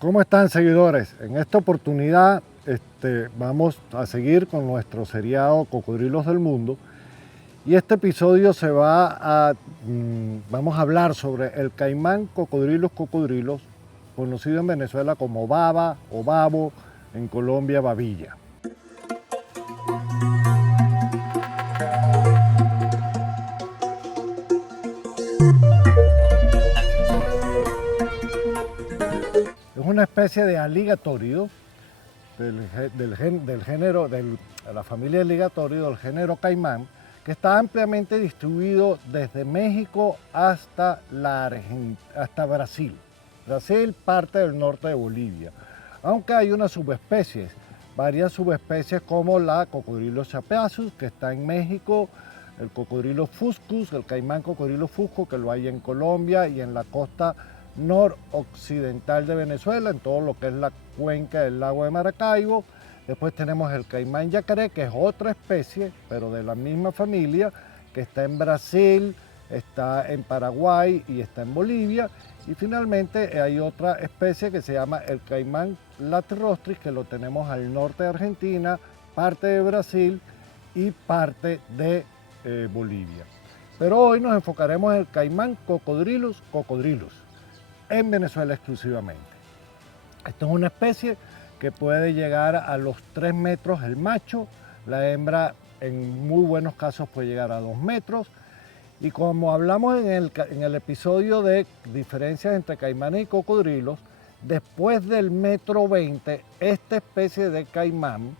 ¿Cómo están, seguidores? En esta oportunidad vamos a seguir con nuestro seriado Cocodrilos del Mundo y este episodio vamos a hablar sobre el caimán cocodrilos, conocido en Venezuela como baba o babo, en Colombia babilla. Es una especie de aligatórido de la familia Ligatorido, del género caimán, que está ampliamente distribuido desde México hasta Brasil. Brasil, parte del norte de Bolivia. Aunque hay varias subespecies como la cocodrilo chapeazus, que está en México, el cocodrilo fuscus, el caimán cocodrilo fusco, que lo hay en Colombia y en la costa noroccidental de Venezuela, en todo lo que es la cuenca del lago de Maracaibo. Después tenemos el caimán yacaré, que es otra especie, pero de la misma familia, que está en Brasil, está en Paraguay y está en Bolivia. Y finalmente hay otra especie que se llama el caimán latirostris, que lo tenemos al norte de Argentina, parte de Brasil y parte de Bolivia. Pero hoy nos enfocaremos en el caimán cocodrilus, en Venezuela exclusivamente. Esta es una especie que puede llegar a los 3 metros el macho, la hembra en muy buenos casos puede llegar a 2 metros. Y como hablamos en el episodio de diferencias entre caimanes y cocodrilos, después del 1,20 m, esta especie de caimán,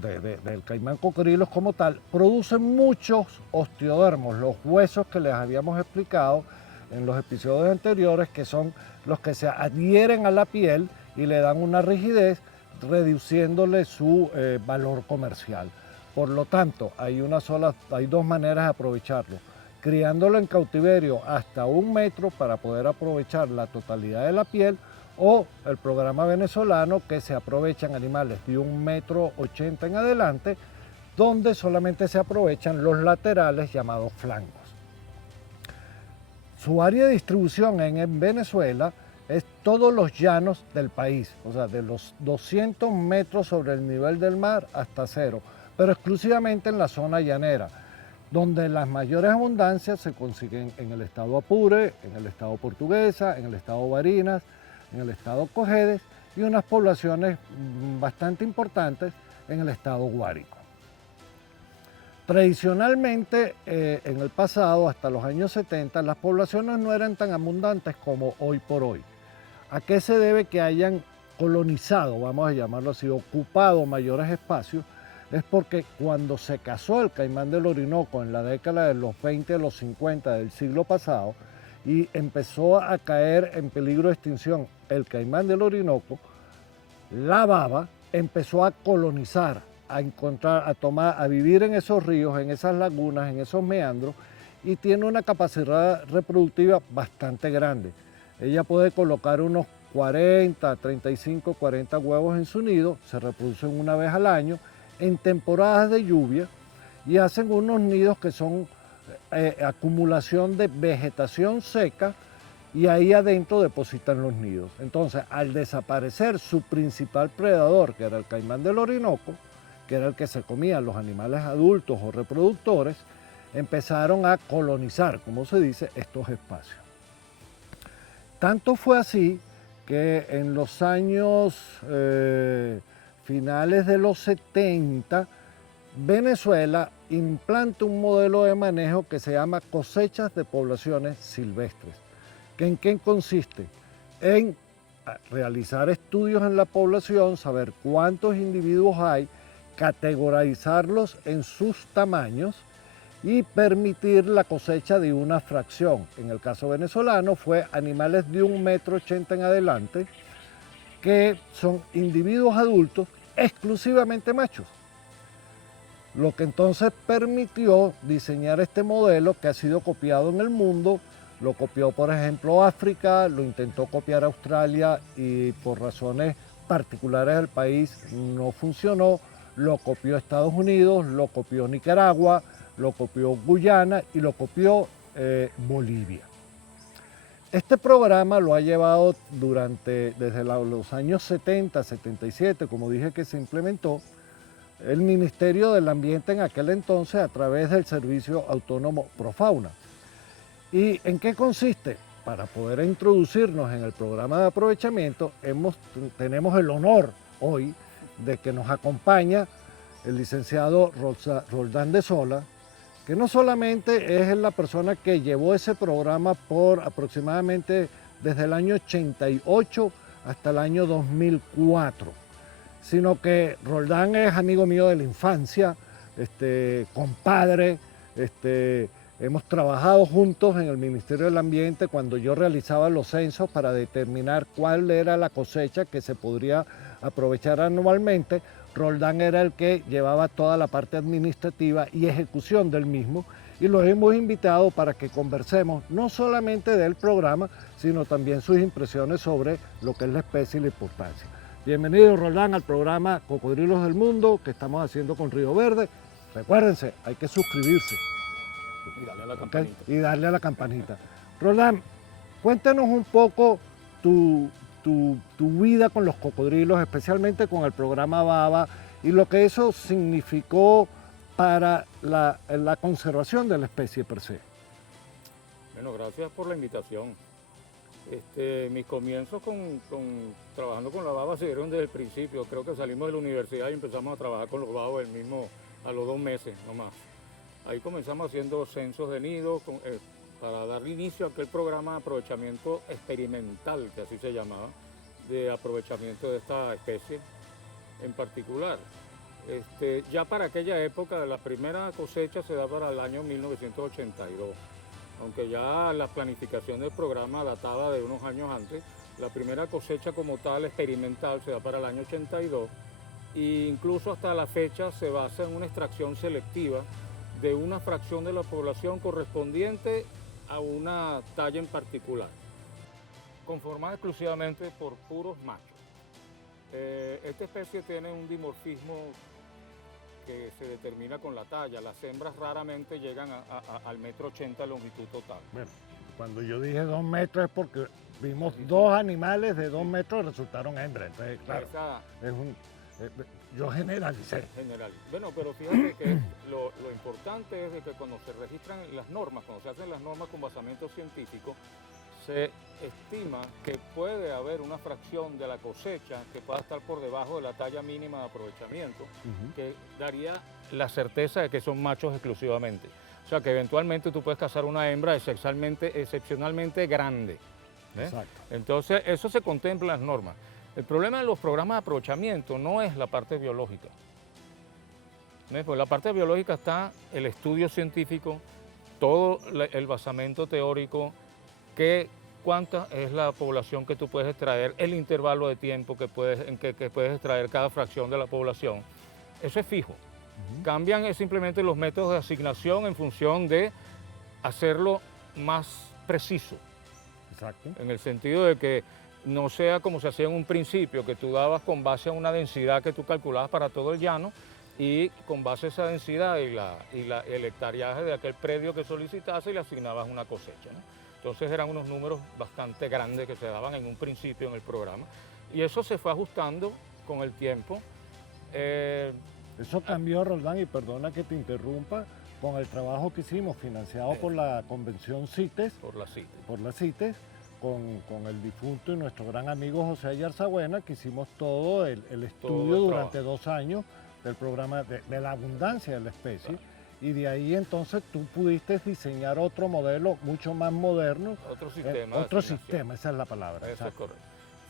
del caimán cocodrilos como tal, produce muchos osteodermos, los huesos que les habíamos explicado en los episodios anteriores, que son los que se adhieren a la piel y le dan una rigidez, reduciéndole su valor comercial. Por lo tanto, hay dos maneras de aprovecharlo: criándolo en cautiverio hasta 1 metro para poder aprovechar la totalidad de la piel, o el programa venezolano, que se aprovechan animales de 1,80 m en adelante, donde solamente se aprovechan los laterales llamados flancos. Su área de distribución en Venezuela es todos los llanos del país, o sea, de los 200 metros sobre el nivel del mar hasta cero, pero exclusivamente en la zona llanera, donde las mayores abundancias se consiguen en el estado Apure, en el estado Portuguesa, en el estado Barinas, en el estado Cojedes y unas poblaciones bastante importantes en el estado Guárico. Tradicionalmente, en el pasado, hasta los años 70, las poblaciones no eran tan abundantes como hoy por hoy. ¿A qué se debe que hayan colonizado, vamos a llamarlo así, ocupado mayores espacios? Es porque cuando se cazó el caimán del Orinoco en la década de los 20 a los 50 del siglo pasado y empezó a caer en peligro de extinción el caimán del Orinoco, la baba empezó a colonizar, a vivir en esos ríos, en esas lagunas, en esos meandros, y tiene una capacidad reproductiva bastante grande. Ella puede colocar unos 35, 40 huevos en su nido, se reproducen una vez al año, en temporadas de lluvia, y hacen unos nidos que son acumulación de vegetación seca, y ahí adentro depositan los nidos. Entonces, al desaparecer su principal predador, que era el caimán del Orinoco, que era el que se comían los animales adultos o reproductores, empezaron a colonizar, como se dice, estos espacios. Tanto fue así que en los años finales de los 70, Venezuela implanta un modelo de manejo que se llama cosechas de poblaciones silvestres. ¿En qué consiste? En realizar estudios en la población, saber cuántos individuos hay, categorizarlos en sus tamaños y permitir la cosecha de una fracción. En el caso venezolano fue animales de 1,80 m en adelante, que son individuos adultos exclusivamente machos. Lo que entonces permitió diseñar este modelo, que ha sido copiado en el mundo. Lo copió, por ejemplo, África, lo intentó copiar Australia y por razones particulares del país no funcionó. Lo copió Estados Unidos, lo copió Nicaragua, lo copió Guyana y lo copió Bolivia. Este programa lo ha llevado desde los años 70, 77, como dije que se implementó, el Ministerio del Ambiente en aquel entonces a través del Servicio Autónomo Profauna. ¿Y en qué consiste? Para poder introducirnos en el programa de aprovechamiento, tenemos el honor hoy de que nos acompaña el licenciado Roldán de Sola, que no solamente es la persona que llevó ese programa por aproximadamente desde el año 88 hasta el año 2004, sino que Roldán es amigo mío de la infancia, compadre, hemos trabajado juntos en el Ministerio del Ambiente cuando yo realizaba los censos para determinar cuál era la cosecha que se podría aprovechar anualmente. Roldán era el que llevaba toda la parte administrativa y ejecución del mismo, y los hemos invitado para que conversemos no solamente del programa, sino también sus impresiones sobre lo que es la especie y la importancia. Bienvenido, Roldán, al programa Cocodrilos del Mundo que estamos haciendo con Río Verde. Recuérdense, hay que suscribirse. Y darle a la campanita. ¿Okay? Y darle a la campanita. Roldán, cuéntanos un poco tu vida con los cocodrilos, especialmente con el programa BABA, y lo que eso significó para la conservación de la especie per se. Bueno, gracias por la invitación. Mis comienzos trabajando con la baba se dieron desde el principio. Creo que salimos de la universidad y empezamos a trabajar con los babos a los 2 meses nomás. Ahí comenzamos haciendo censos de nidos para dar inicio a aquel programa de aprovechamiento experimental, que así se llamaba, de aprovechamiento de esta especie en particular. Ya para aquella época, la primera cosecha se da para el año 1982, aunque ya la planificación del programa databa de unos años antes. La primera cosecha como tal, experimental, se da para el año 82, e incluso hasta la fecha se basa en una extracción selectiva de una fracción de la población correspondiente a una talla en particular, conformada exclusivamente por puros machos. Esta especie tiene un dimorfismo que se determina con la talla. Las hembras raramente llegan al 1,80 m de longitud total. Bueno, cuando yo dije 2 metros es porque vimos 2 animales de 2 metros y resultaron hembras. Entonces, claro, yo generalicé. Bueno, pero fíjate que lo importante es de que cuando se registran las normas, cuando se hacen las normas con basamento científico, se estima que puede haber una fracción de la cosecha que pueda estar por debajo de la talla mínima de aprovechamiento, que daría la certeza de que son machos exclusivamente. O sea, que eventualmente tú puedes cazar una hembra excepcionalmente grande. Exacto. Entonces, eso se contempla en las normas. El problema de los programas de aprovechamiento no es la parte biológica. Pues la parte biológica está el estudio científico, todo el basamento teórico, cuánta es la población que tú puedes extraer, el intervalo de tiempo en que puedes extraer cada fracción de la población. Eso es fijo. Cambian simplemente los métodos de asignación en función de hacerlo más preciso. Exacto. En el sentido de que no sea como se hacía en un principio, que tú dabas con base a una densidad que tú calculabas para todo el llano, y con base a esa densidad y el hectareaje de aquel predio que solicitase, le asignabas una cosecha, ¿no? Entonces eran unos números bastante grandes que se daban en un principio en el programa, y eso se fue ajustando con el tiempo. Eso cambió, Roldán, y perdona que te interrumpa, con el trabajo que hicimos financiado por la Convención CITES, por la CITES, con el difunto y nuestro gran amigo José Ayarzabuena, que hicimos todo el estudio durante 2 años del programa de la abundancia de la especie. Claro. Y de ahí entonces tú pudiste diseñar otro modelo mucho más moderno. Otro sistema. Otro sistema, esa es la palabra. Eso es correcto.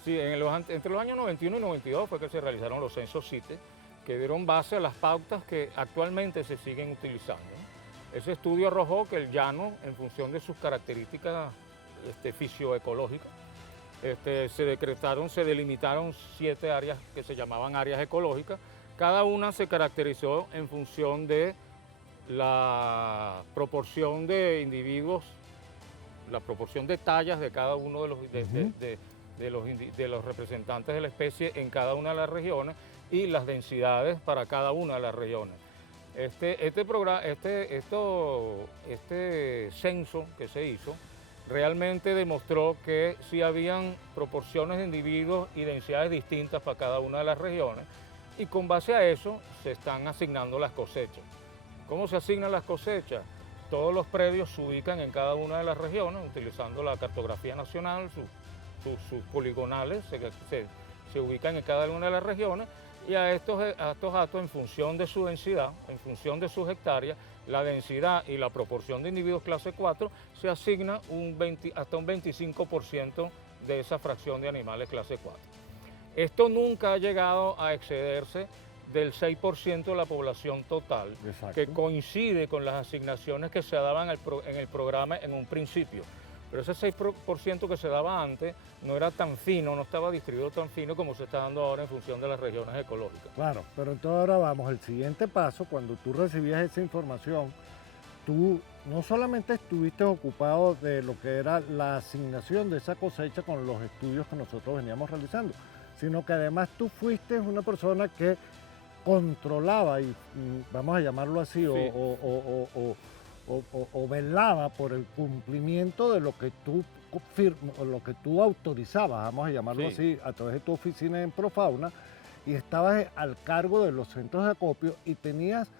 Sí, entre los años 91 y 92 fue que se realizaron los censos CITES, que dieron base a las pautas que actualmente se siguen utilizando, ¿no? Ese estudio arrojó que el llano, en función de sus características fisioecológicas, se delimitaron 7 áreas que se llamaban áreas ecológicas. Cada una se caracterizó en función de la proporción de individuos, la proporción de tallas de cada uno de los representantes de la especie en cada una de las regiones, y las densidades para cada una de las regiones. Este censo que se hizo realmente demostró que sí habían proporciones de individuos y densidades distintas para cada una de las regiones, y con base a eso se están asignando las cosechas. ¿Cómo se asignan las cosechas? Todos los predios se ubican en cada una de las regiones, utilizando la cartografía nacional, sus poligonales se ubican en cada una de las regiones, y a estos datos, en función de su densidad, en función de sus hectáreas, la densidad y la proporción de individuos clase 4, se asigna hasta un 25% de esa fracción de animales clase 4. Esto nunca ha llegado a excederse del 6% de la población total, Exacto. que coincide con las asignaciones que se daban en el programa en un principio. Pero ese 6% que se daba antes no era tan fino, no estaba distribuido tan fino como se está dando ahora en función de las regiones ecológicas. Claro, pero entonces ahora vamos, el siguiente paso, cuando tú recibías esa información, tú no solamente estuviste ocupado de lo que era la asignación de esa cosecha con los estudios que nosotros veníamos realizando, sino que además tú fuiste una persona que controlaba, y vamos a llamarlo así, Sí. o velaba por el cumplimiento de lo que lo que tú autorizabas, vamos a llamarlo Sí. así, a través de tu oficina en Profauna, y estabas al cargo de los centros de acopio y tenías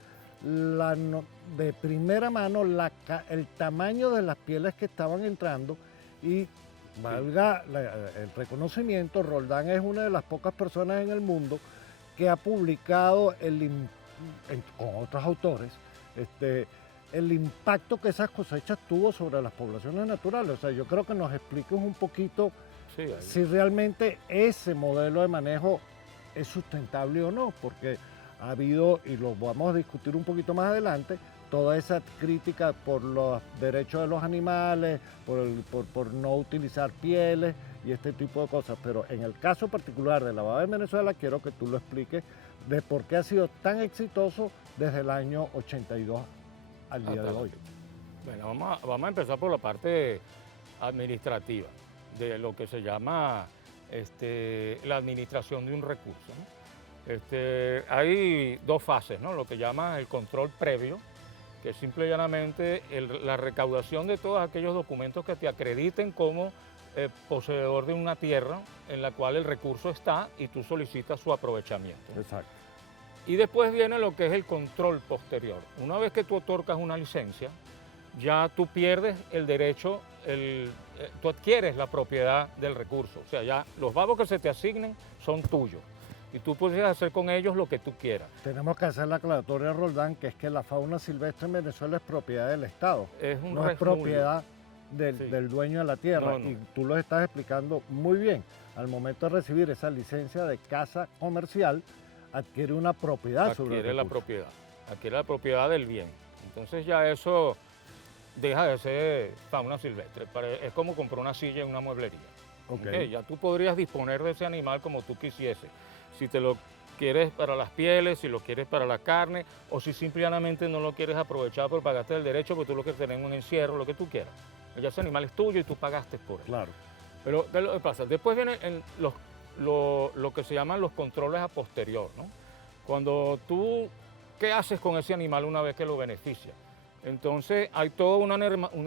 de primera mano el tamaño de las pieles que estaban entrando, y valga el reconocimiento, Roldán es una de las pocas personas en el mundo que ha publicado con otros autores el impacto que esas cosechas tuvo sobre las poblaciones naturales. O sea, yo creo que nos expliques un poquito Sí, ahí. si realmente ese modelo de manejo es sustentable o no, porque ha habido, y lo vamos a discutir un poquito más adelante, toda esa crítica por los derechos de los animales, por no utilizar pieles y este tipo de cosas. Pero en el caso particular de la baba en Venezuela, quiero que tú lo expliques de por qué ha sido tan exitoso desde el año 82 al día de hoy. Bueno, vamos a empezar por la parte administrativa, de lo que se llama la administración de un recurso, ¿no? Hay dos fases, ¿no? Lo que llama el control previo, que es simple y llanamente la recaudación de todos aquellos documentos que te acrediten como poseedor de una tierra en la cual el recurso está y tú solicitas su aprovechamiento. Exacto. Y después viene lo que es el control posterior. Una vez que tú otorgas una licencia, ya tú pierdes el derecho, tú adquieres la propiedad del recurso. O sea, ya los babos que se te asignen son tuyos. Y tú puedes hacer con ellos lo que tú quieras. Tenemos que hacer la aclaratoria, Roldán, que es que la fauna silvestre en Venezuela es propiedad del Estado. No es propiedad del dueño de la tierra. No, no. Y tú lo estás explicando muy bien. Al momento de recibir esa licencia de caza comercial, adquiere una propiedad sobre el recurso. Adquiere la propiedad del bien. Entonces ya eso deja de ser fauna silvestre. Es como comprar una silla en una mueblería. Okay. Ya tú podrías disponer de ese animal como tú quisieses. Si te lo quieres para las pieles, si lo quieres para la carne, o si simplemente no lo quieres aprovechar por pagarte el derecho, porque tú lo quieres tener en un encierro, lo que tú quieras. Ya ese animal es tuyo y tú pagaste por él. Claro. Pero ¿qué es lo que pasa? Después vienen lo que se llaman los controles a posterior, ¿no? Cuando tú, ¿qué haces con ese animal una vez que lo beneficias? Entonces hay toda una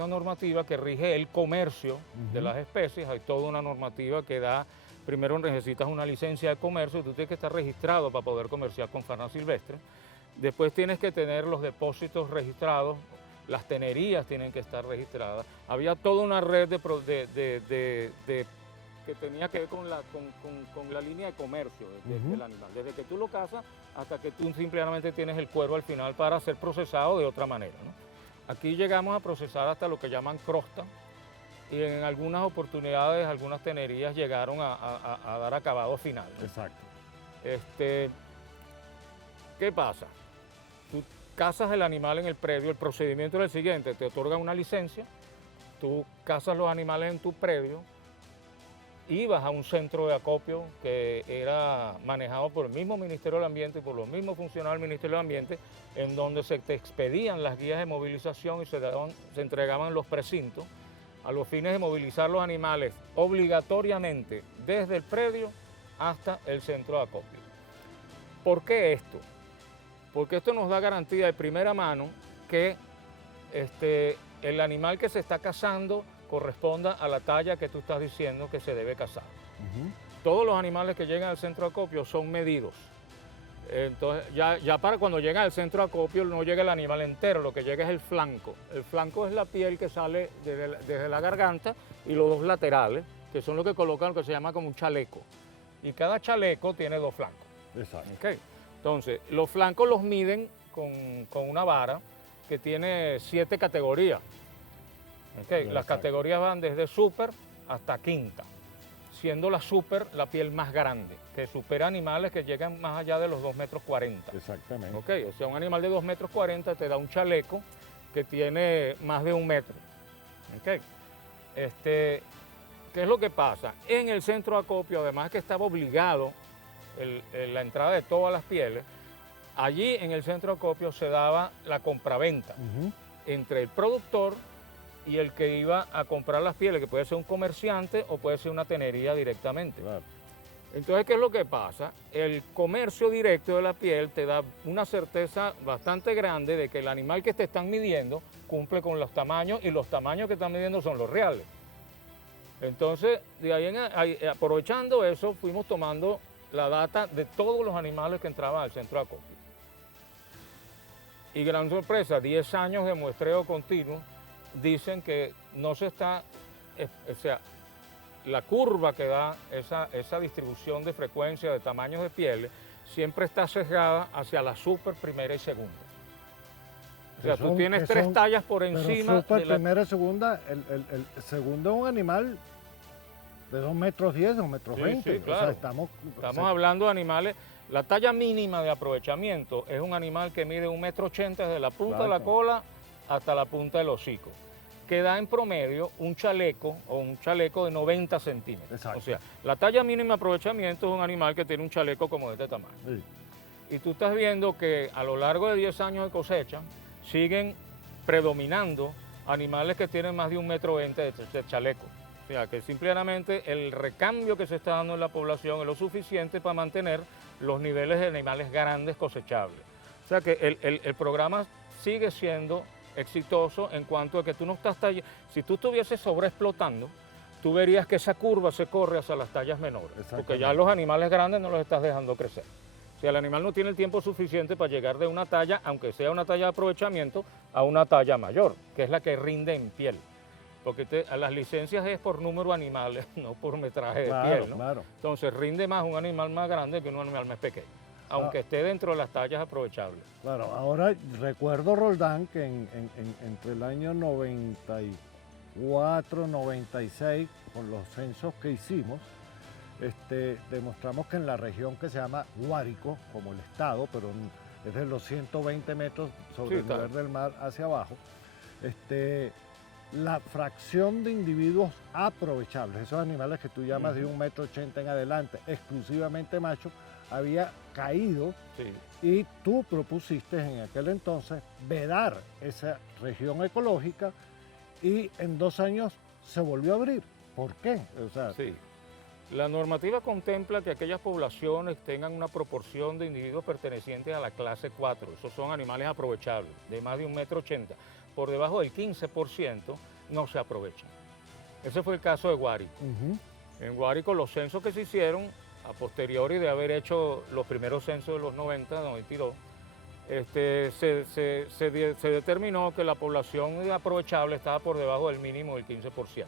normativa que rige el comercio de las especies, hay toda una normativa que da, primero necesitas una licencia de comercio, tú tienes que estar registrado para poder comerciar con fauna silvestre, después tienes que tener los depósitos registrados, las tenerías tienen que estar registradas, había toda una red que tenía que ver con la línea de comercio del animal, desde que tú lo cazas hasta que tú simplemente tienes el cuero al final para ser procesado de otra manera, ¿no? Aquí llegamos a procesar hasta lo que llaman crosta, y en algunas oportunidades, algunas tenerías llegaron a dar acabado final, ¿no? Exacto. ¿Qué pasa? Tú cazas el animal en el predio, el procedimiento es el siguiente, te otorgan una licencia, tú cazas los animales en tu predio, ibas a un centro de acopio que era manejado por el mismo Ministerio del Ambiente y por los mismos funcionarios del Ministerio del Ambiente, en donde se te expedían las guías de movilización y se entregaban los precintos a los fines de movilizar los animales obligatoriamente desde el predio hasta el centro de acopio. ¿Por qué esto? Porque esto nos da garantía de primera mano que el animal que se está cazando corresponda a la talla que tú estás diciendo que se debe cazar. Ujú. Todos los animales que llegan al centro de acopio son medidos. Entonces, ya para cuando llega al centro de acopio no llega el animal entero, lo que llega es el flanco. El flanco es la piel que sale desde la garganta y los dos laterales, que son los que colocan lo que se llama como un chaleco. Y cada chaleco tiene dos flancos. Exacto. ¿Ok? Entonces, los flancos los miden con una vara que tiene 7 categorías. ¿Ok? Las Exacto. categorías van desde super hasta quinta, siendo la super la piel más grande, que supera animales que llegan más allá de los 2,40 metros. Exactamente. ¿Ok? O sea, un animal de 2,40 metros te da un chaleco que tiene más de 1 metro. ¿Ok? ¿Qué es lo que pasa? En el centro de acopio, además que estaba obligado la entrada de todas las pieles, allí en el centro de acopio se daba la compraventa Ujú. entre el productor y el que iba a comprar las pieles, que puede ser un comerciante o puede ser una tenería directamente. Claro. Entonces, ¿qué es lo que pasa? El comercio directo de la piel te da una certeza bastante grande de que el animal que te están midiendo cumple con los tamaños y los tamaños que están midiendo son los reales. Entonces, de ahí aprovechando eso, fuimos tomando la data de todos los animales que entraban al centro de acopio. Y gran sorpresa, 10 años de muestreo continuo dicen que no se está, o sea, la curva que da esa distribución de frecuencia de tamaños de pieles siempre está sesgada hacia la super primera y segunda. O sea, tú tienes 3 tallas por encima Pero super de la... primera y segunda, el segundo es un animal de 2,10 metros, 2,20 metros. Sí, sí, O sea, claro. estamos hablando de animales, la talla mínima de aprovechamiento es un animal que mide 1,80 metros desde la punta de la Claro. cola hasta la punta del hocico, que da en promedio un chaleco de 90 centímetros. Exacto. O sea, la talla mínima de aprovechamiento es un animal que tiene un chaleco como de este tamaño. Sí. Y tú estás viendo que a lo largo de 10 años de cosecha siguen predominando animales que tienen más de 1,20 metros de chaleco. O sea, que simplemente el recambio que se está dando en la población es lo suficiente para mantener los niveles de animales grandes cosechables. O sea que el programa sigue siendo exitoso en cuanto a que tú no estás si tú estuvieses sobreexplotando, tú verías que esa curva se corre hacia las tallas menores, porque Exactamente. ya los animales grandes no los estás dejando crecer. O sea, el animal no tiene el tiempo suficiente para llegar de una talla, aunque sea una talla de aprovechamiento, a una talla mayor, que es la que rinde en piel. Porque las licencias es por número de animales, no por metraje de Claro, piel, ¿no? claro. Entonces rinde más un animal más grande que un animal más pequeño, aunque esté dentro de las tallas aprovechables. Claro, ahora recuerdo, Roldán, que entre el año 94, 96, con los censos que hicimos, demostramos que en la región que se llama Guárico, como el estado, pero es de los 120 metros sobre Sí, el nivel claro. del mar hacia abajo, la fracción de individuos aprovechables, esos animales que tú llamas de 1,80 metros en adelante, exclusivamente machos, había caído. Sí. Y tú propusiste en aquel entonces vedar esa región ecológica y en 2 años se volvió a abrir. ¿Por qué? O sea, Sí. La normativa contempla que aquellas poblaciones tengan una proporción de individuos pertenecientes a la clase 4, esos son animales aprovechables, de más de 1,80 metros. Por debajo del 15% no se aprovechan. Ese fue el caso de Guárico. En Guárico los censos que se hicieron, a posteriori de haber hecho los primeros censos de los 90, 92, se determinó que la población aprovechable estaba por debajo del mínimo del 15%.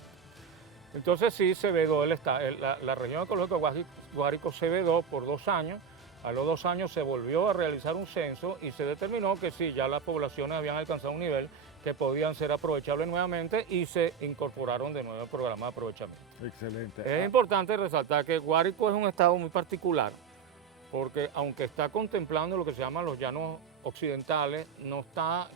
Entonces sí se vedó la región ecológica de Guárico se vedó por 2 años. A los 2 años se volvió a realizar un censo y se determinó que sí, ya las poblaciones habían alcanzado un nivel que podían ser aprovechables nuevamente y se incorporaron de nuevo al programa de aprovechamiento. excelente. Es importante resaltar que Guárico es un estado muy particular porque aunque está contemplando lo que se llaman los llanos occidentales, no está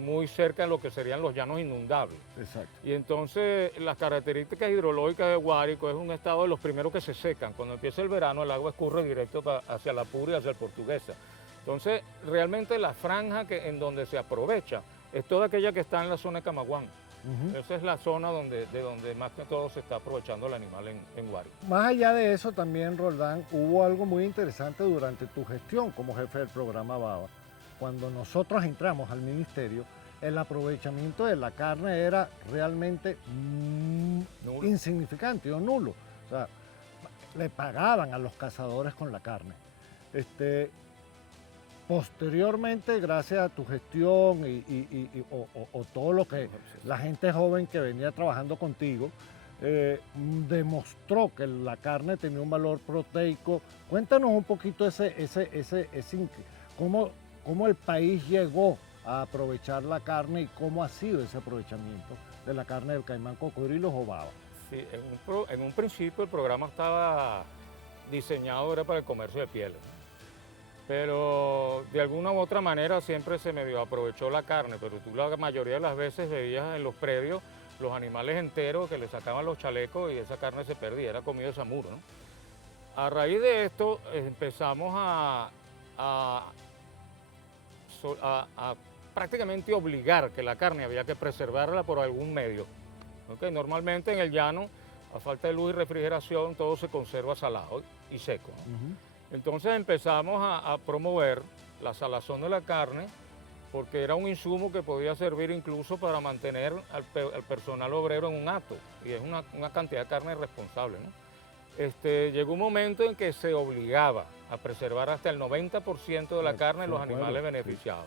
muy cerca de lo que serían los llanos inundables. Exacto. Y entonces las características hidrológicas de Guárico es un estado de los primeros que se secan. Cuando empieza el verano el agua escurre directo hacia la Apure y hacia el Portuguesa. Entonces realmente la franja en donde se aprovecha es toda aquella que está en la zona de Camaguán. Esa es la zona de donde más que todo se está aprovechando el animal en Guárico. Más allá de eso también, Roldán, hubo algo muy interesante durante tu gestión como jefe del programa BABA. Cuando nosotros entramos al ministerio, el aprovechamiento de la carne era realmente Nulo. insignificante o nulo. O sea, le pagaban a los cazadores con la carne. Posteriormente, gracias a tu gestión o todo lo que la gente joven que venía trabajando contigo, demostró que la carne tenía un valor proteico. Cuéntanos un poquito cómo el país llegó a aprovechar la carne y cómo ha sido ese aprovechamiento de la carne del caimán, cocodrilo o baba. Sí, en un principio el programa estaba diseñado era para el comercio de pieles, pero de alguna u otra manera siempre se medio aprovechó la carne, pero tú la mayoría de las veces veías en los predios los animales enteros que le sacaban los chalecos y esa carne se perdía, era comida de samuro, ¿no? A raíz de esto empezamos a prácticamente obligar que la carne había que preservarla por algún medio. ¿Okay? Normalmente en el llano, a falta de luz y refrigeración, todo se conserva salado y seco, ¿no? Entonces empezamos a promover la salazón de la carne porque era un insumo que podía servir incluso para mantener al personal obrero en un hato y es una cantidad de carne responsable, ¿no? Llegó un momento en que se obligaba a preservar hasta el 90% de la carne de los animales beneficiados.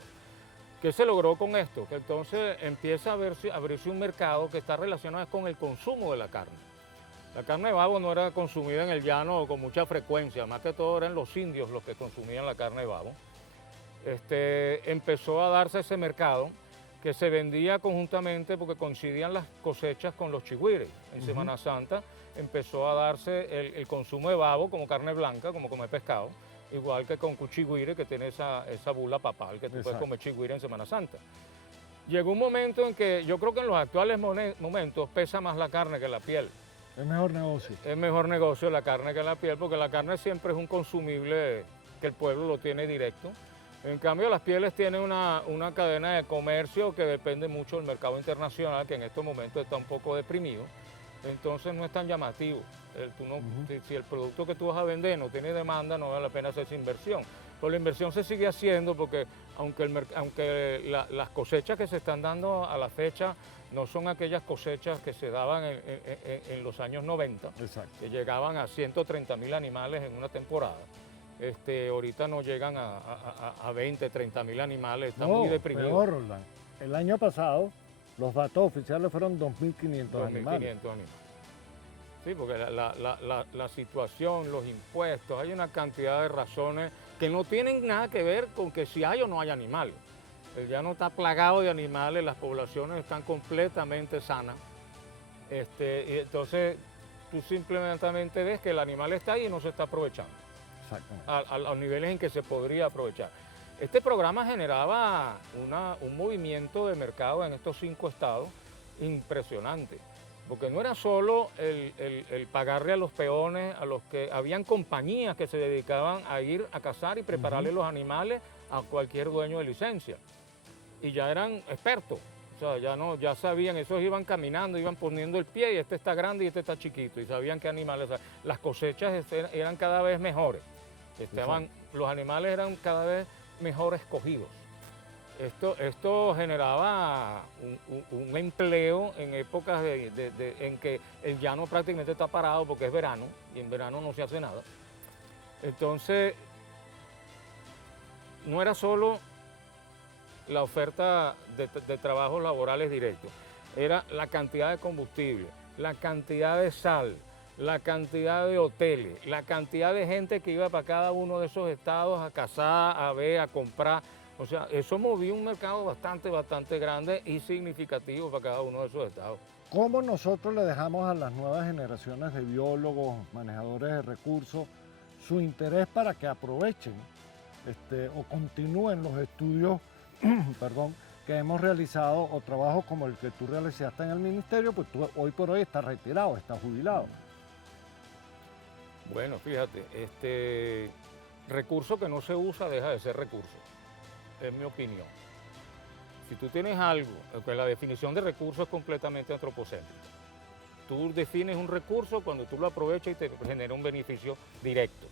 ¿Qué se logró con esto? Que entonces empieza a abrirse un mercado que está relacionado con el consumo de la carne. La carne de bavo no era consumida en el llano con mucha frecuencia, más que todo eran los indios los que consumían la carne de bavo. Empezó a darse ese mercado que se vendía conjuntamente porque coincidían las cosechas con los chigüires. En Semana Santa empezó a darse el consumo de bavo como carne blanca, como comer pescado, igual que con cuchigüire, que tiene esa bula papal, que tú puedes comer chigüire en Semana Santa. Llegó un momento en que yo creo que en los actuales momentos pesa más la carne que la piel. Es mejor negocio. Es mejor negocio la carne que la piel, porque la carne siempre es un consumible que el pueblo lo tiene directo. En cambio, las pieles tienen una cadena de comercio que depende mucho del mercado internacional, que en estos momentos está un poco deprimido. Entonces no es tan llamativo. Si el producto que tú vas a vender no tiene demanda, no vale la pena hacer esa inversión. Pero la inversión se sigue haciendo porque aunque las cosechas que se están dando a la fecha no son aquellas cosechas que se daban en los años 90, que llegaban a 130.000 animales en una temporada. Ahorita no llegan a 20, 30.000 animales, está muy deprimido. Peor, Roland. El año pasado los datos oficiales fueron 2.500 animales. 2.500 animales. Sí, porque la situación, los impuestos, hay una cantidad de razones que no tienen nada que ver con que si hay o no hay animales. El llano está plagado de animales, las poblaciones están completamente sanas. Y entonces tú simplemente ves que el animal está ahí y no se está aprovechando. A los niveles en que se podría aprovechar. Este programa generaba un movimiento de mercado en estos 5 estados impresionante, porque no era solo el pagarle a los peones, a los que habían compañías que se dedicaban a ir a cazar y prepararle los animales a cualquier dueño de licencia, y ya eran expertos. O sea, ya sabían, esos iban caminando, iban poniendo el pie y este está grande y este está chiquito, y sabían qué animales. Las cosechas eran cada vez mejores. Los animales eran cada vez mejor escogidos. Esto generaba un empleo en épocas en que el llano prácticamente está parado porque es verano y en verano no se hace nada. Entonces, no era solo la oferta de trabajos laborales directos, era la cantidad de combustible, la cantidad de sal, la cantidad de hoteles, la cantidad de gente que iba para cada uno de esos estados a cazar, a ver, a comprar. O sea, eso movía un mercado bastante grande y significativo para cada uno de esos estados. ¿Cómo nosotros le dejamos a las nuevas generaciones de biólogos, manejadores de recursos, su interés para que aprovechen o continúen los estudios que hemos realizado o trabajos como el que tú realizaste en el ministerio? Pues tú hoy por hoy estás retirado, estás jubilado. Bueno, fíjate, recurso que no se usa deja de ser recurso, es mi opinión. Si tú tienes algo, pues la definición de recurso es completamente antropocéntrica. Tú defines un recurso cuando tú lo aprovechas y te genera un beneficio directo.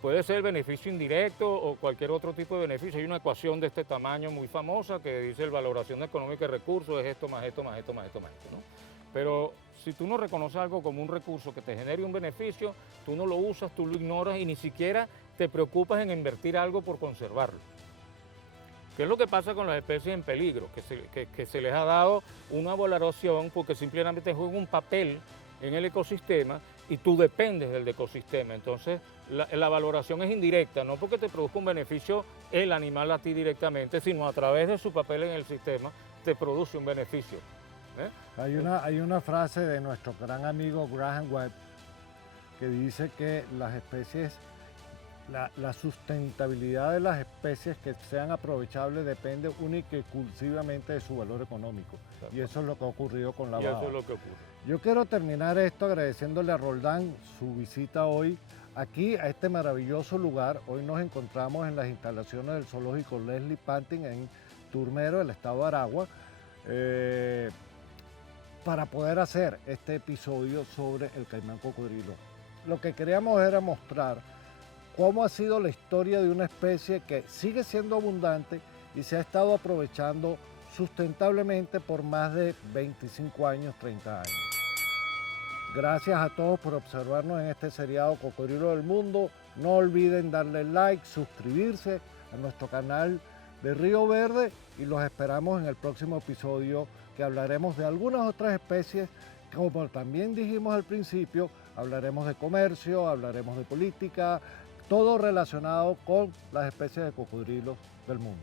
Puede ser beneficio indirecto o cualquier otro tipo de beneficio. Hay una ecuación de este tamaño muy famosa que dice la valoración económica de recursos es esto más esto más esto más esto más esto, ¿no? Pero si tú no reconoces algo como un recurso que te genere un beneficio, tú no lo usas, tú lo ignoras y ni siquiera te preocupas en invertir algo por conservarlo. ¿Qué es lo que pasa con las especies en peligro? Que se les ha dado una valoración porque simplemente juegan un papel en el ecosistema y tú dependes del ecosistema. Entonces, la valoración es indirecta, no porque te produzca un beneficio el animal a ti directamente, sino a través de su papel en el sistema te produce un beneficio. ¿Eh? Hay una frase de nuestro gran amigo Graham Webb que dice que las especies, la sustentabilidad de las especies que sean aprovechables depende única y exclusivamente de su valor económico. Y eso es lo que ha ocurrido con la Y baba. eso es lo que ocurre. Yo quiero terminar esto agradeciéndole a Roldán su visita hoy aquí a este maravilloso lugar. Hoy nos encontramos en las instalaciones del zoológico Leslie Pantin en Turmero, el estado de Aragua, para poder hacer este episodio sobre el caimán cocodrilo. Lo que queríamos era mostrar cómo ha sido la historia de una especie que sigue siendo abundante y se ha estado aprovechando sustentablemente por más de 25 años, 30 años. Gracias a todos por observarnos en este seriado Cocodrilo del Mundo. No olviden darle like, suscribirse a nuestro canal de Río Verde y los esperamos en el próximo episodio que hablaremos de algunas otras especies. Como también dijimos al principio, hablaremos de comercio, hablaremos de política, todo relacionado con las especies de cocodrilos del mundo.